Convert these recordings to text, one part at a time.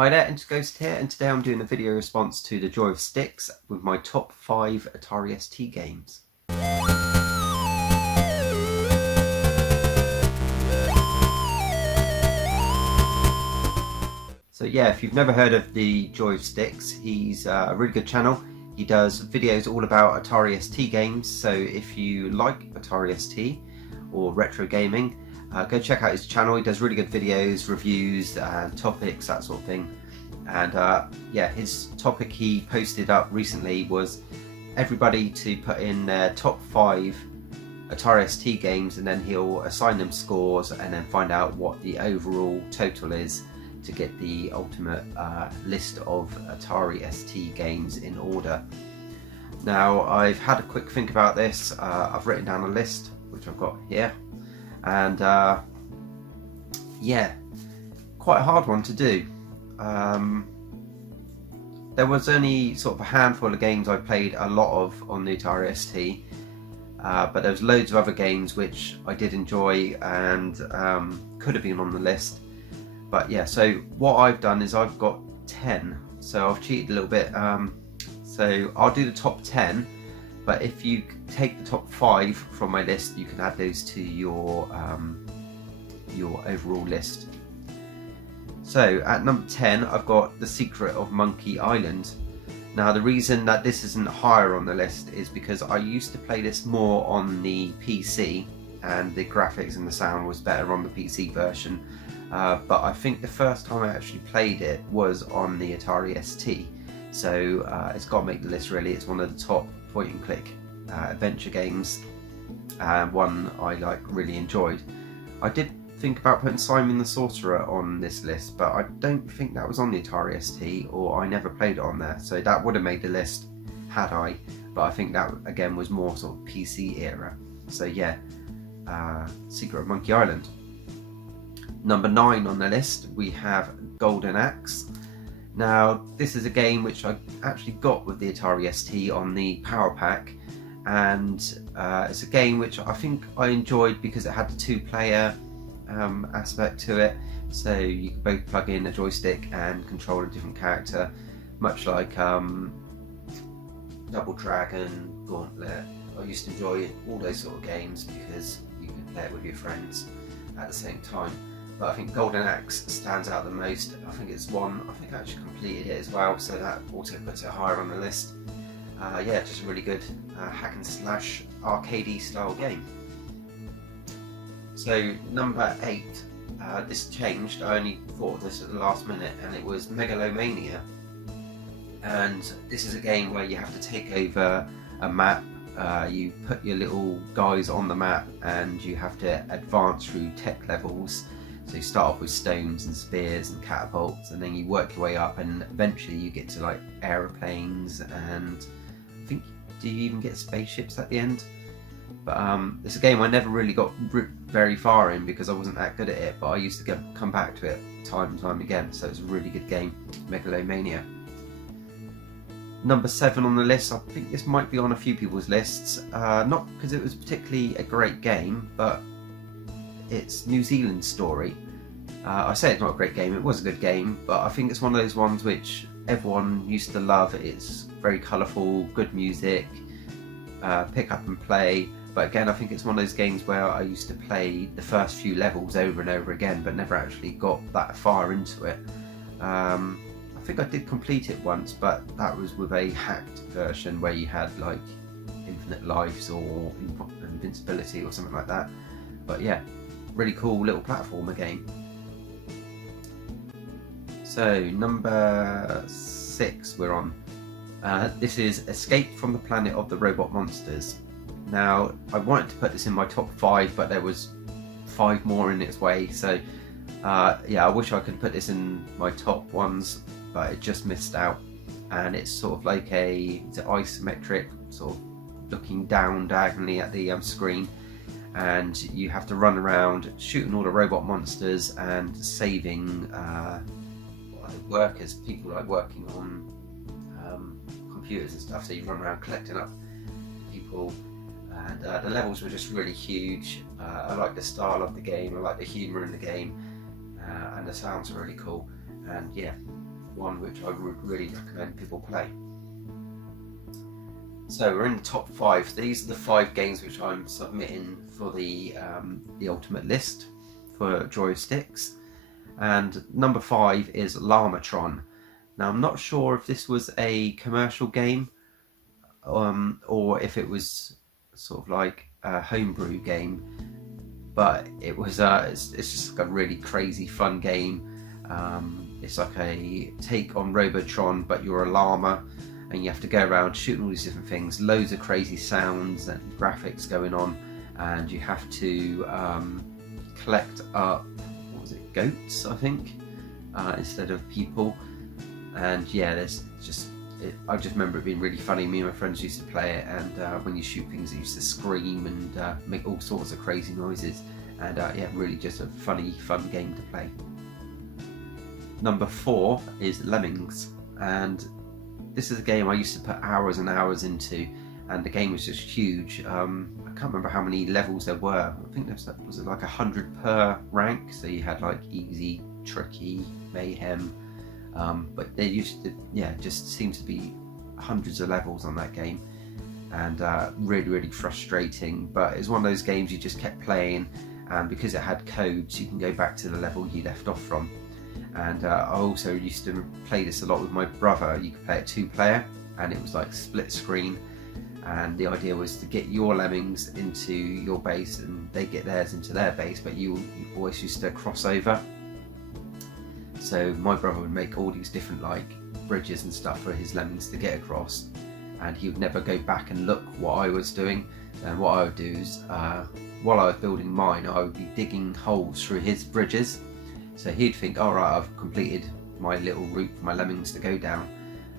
Hi there, interghost here, and today I'm doing a video response to the Joy of Sticks with my top 5 Atari ST games. So yeah, if you've never heard of the Joy of Sticks, he's a really good channel. He does videos all about Atari ST games, so if you like Atari ST or retro gaming, go check out his channel. He does really good videos, reviews, topics, that sort of thing. And yeah, his topic he posted up recently was everybody to put in their top 5 Atari ST games, and then he'll assign them scores and then find out what the overall total is to get the ultimate list of Atari ST games in order. Now, I've had a quick think about this. I've written down a list which I've got here, and yeah, quite a hard one to do. There was only sort of a handful of games I played a lot of on the Atari ST, but there was loads of other games which I did enjoy and could have been on the list. But yeah, so what I've done is I've got 10, so I've cheated a little bit. So I'll do the top 10, but if you take the top 5 from my list, you can add those to your overall list. So at number 10, I've got The Secret of Monkey Island. Now, the reason that this isn't higher on the list is because I used to play this more on the PC, and the graphics and the sound was better on the PC version. But I think the first time I actually played it was on the Atari ST. So it's got to make the list really. It's one of the top point and click adventure games, and one I really enjoyed. I did think about putting Simon the Sorcerer on this list, but I don't think that was on the Atari ST, or I never played it on there, so that would have made the list had I, but I think that again was more sort of PC era. So yeah, Secret of Monkey Island. Number 9 on the list, we have Golden Axe. Now, this is a game which I actually got with the Atari ST on the Power Pack, and it's a game which I think I enjoyed because it had the 2-player aspect to it, so you could both plug in a joystick and control a different character, much like Double Dragon, Gauntlet. I used to enjoy all those sort of games because you could play it with your friends at the same time. But I think Golden Axe stands out the most. I think it's one, I think I actually completed it as well, so that also puts it higher on the list. Yeah, just a really good hack and slash arcadey style game. So number 8, this changed. I only thought of this at the last minute, and it was Megalomania. And this is a game where you have to take over a map. You put your little guys on the map, and you have to advance through tech levels. So you start off with stones and spears and catapults, and then you work your way up, and eventually you get to like aeroplanes, and I think, do you even get spaceships at the end? But it's a game I never really got very far in because I wasn't that good at it, but I used to come back to it time and time again, so it's a really good game, Megalomania. Number 7 on the list, I think this might be on a few people's lists, not because it was particularly a great game, but it's New Zealand Story. I say it's not a great game, it was a good game, but I think it's one of those ones which everyone used to love. It's very colourful, good music, pick up and play. But again, I think it's one of those games where I used to play the first few levels over and over again, but never actually got that far into it. I think I did complete it once, but that was with a hacked version where you had like infinite lives or invincibility or something like that. But yeah, really cool little platformer game. So number 6 we're on. This is Escape from the Planet of the Robot Monsters. Now, I wanted to put this in my top 5, but there was 5 more in its way, so yeah, I wish I could put this in my top ones, but it just missed out. And it's sort of like it's an isometric, sort of looking down diagonally at the screen, and you have to run around shooting all the robot monsters and saving workers, people like working on computers and stuff. So you run around collecting up people, and the levels were just really huge. I like the style of the game, I like the humour in the game, and the sounds are really cool. And yeah, one which I would really recommend people play. So we're in the top 5. These are the 5 games which I'm submitting for the ultimate list for joysticks. And number 5 is Llama Tron. Now I'm not sure if this was a commercial game or if it was sort of like a homebrew game, but it was it's just like a really crazy fun game. It's like a take on Robotron, but you're a llama and you have to go around shooting all these different things, loads of crazy sounds and graphics going on, and you have to collect up, what was it, goats I think, instead of people. And yeah, there's just I just remember it being really funny. Me and my friends used to play it, and when you shoot things it used to scream and make all sorts of crazy noises, and yeah, really just a funny fun game to play. Number 4 is Lemmings, and this is a game I used to put hours and hours into, and the game was just huge. I can't remember how many levels there were. I think there was it like 100 per rank, so you had like easy, tricky, mayhem, but there used to, yeah, just seems to be hundreds of levels on that game, and really frustrating. But it's one of those games you just kept playing, and because it had codes you can go back to the level you left off from. And I also used to play this a lot with my brother. You could play it 2-player, and it was like split screen, and the idea was to get your lemmings into your base and they get theirs into their base, but you always used to cross over. So my brother would make all these different like bridges and stuff for his lemmings to get across, and he would never go back and look what I was doing. And what I would do is while I was building mine, I would be digging holes through his bridges. So he'd think, all right, I've completed my little route for my lemmings to go down,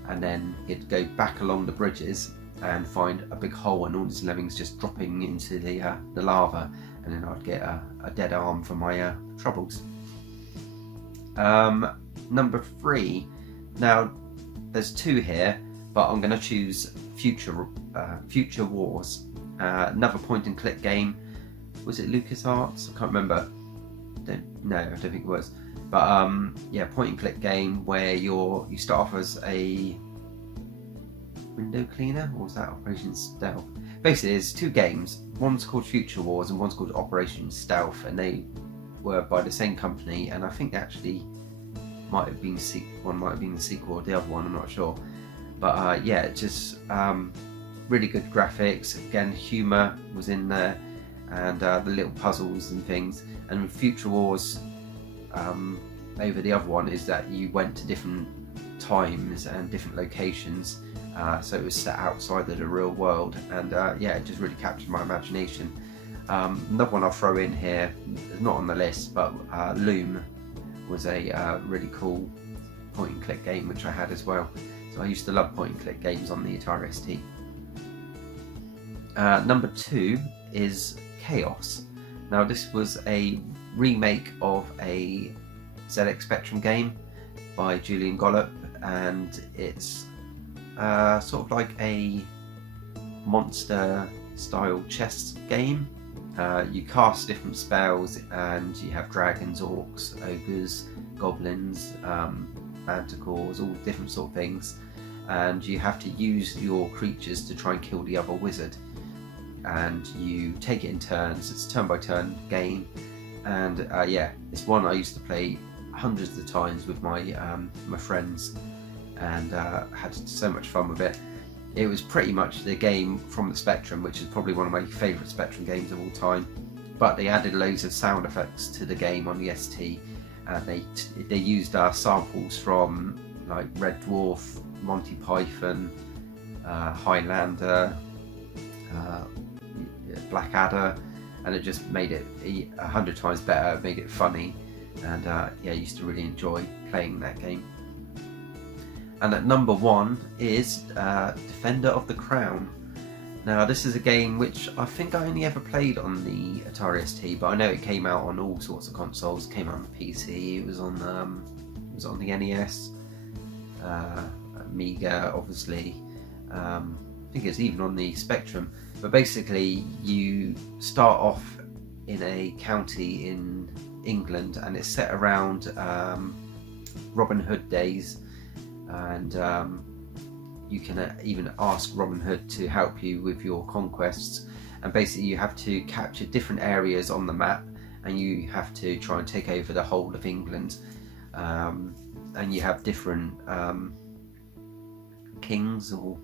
and then he'd go back along the bridges and find a big hole and all his lemmings just dropping into the lava, and then I'd get a dead arm for my troubles. Number 3. Now there's 2 here, but I'm going to choose Future Wars. Another point and click game. Was it LucasArts? I can't remember. No, I don't think it was. But yeah, point and click game where you start off as a window cleaner, or was that Operation Stealth? Basically, there's 2 games. One's called Future Wars and one's called Operation Stealth, and they were by the same company. And I think actually might have been one might have been the sequel or the other one. I'm not sure. But yeah, just really good graphics. Again, humour was in there, and the little puzzles and things. And with Future Wars, over the other one, is that you went to different times and different locations, so it was set outside of the real world, and yeah, it just really captured my imagination. Another one I'll throw in here, not on the list, but Loom was a really cool point and click game which I had as well. So I used to love point and click games on the Atari ST. Number 2 is Chaos. Now this was a remake of a ZX Spectrum game by Julian Gollop, and it's sort of like a monster style chess game. You cast different spells, and you have dragons, orcs, ogres, goblins, manticores, all different sort of things, and you have to use your creatures to try and kill the other wizard. And you take it in turns. It's a turn by turn game, and yeah, it's one I used to play hundreds of times with my my friends, and had so much fun with it. It was pretty much the game from the Spectrum, which is probably one of my favourite Spectrum games of all time, but they added loads of sound effects to the game on the ST, and they used samples from like Red Dwarf, Monty Python, Highlander, Blackadder, and it just made it 100 times better. It made it funny, and yeah, I used to really enjoy playing that game. And at number 1 is Defender of the Crown. Now this is a game which I think I only ever played on the Atari ST, but I know it came out on all sorts of consoles. It came out on the PC, it was on the NES, Amiga, obviously. I think it's even on the Spectrum. But basically, you start off in a county in England, and it's set around Robin Hood days, and you can even ask Robin Hood to help you with your conquests. And basically you have to capture different areas on the map, and you have to try and take over the whole of England. And you have different kings or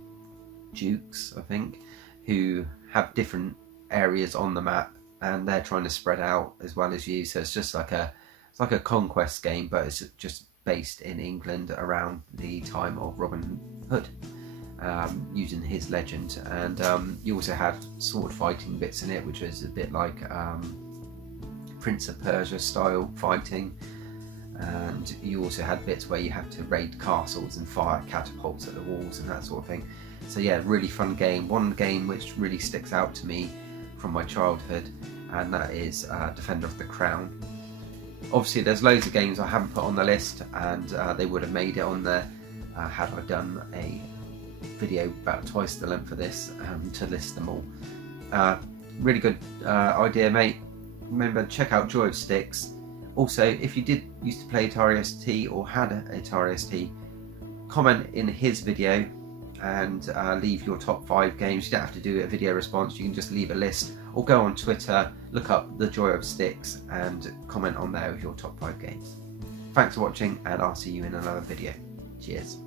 dukes, I think, who have different areas on the map, and they're trying to spread out as well as you. So it's just like a conquest game, but it's just based in England around the time of Robin Hood, using his legend. And you also have sword fighting bits in it, which is a bit like Prince of Persia style fighting. And you also had bits where you had to raid castles and fire catapults at the walls and that sort of thing. So yeah, really fun game. One game which really sticks out to me from my childhood, and that is Defender of the Crown. Obviously there's loads of games I haven't put on the list, and they would have made it on there had I done a video about twice the length of this to list them all. Really good idea, mate. Remember, check out Joy of Sticks. Also, if you did used to play ATARI ST or had an ATARI ST, comment in his video and leave your top 5 games. You don't have to do a video response, you can just leave a list, or go on Twitter, look up the Joy of Sticks and comment on there with your top 5 games. Thanks for watching, and I'll see you in another video. Cheers.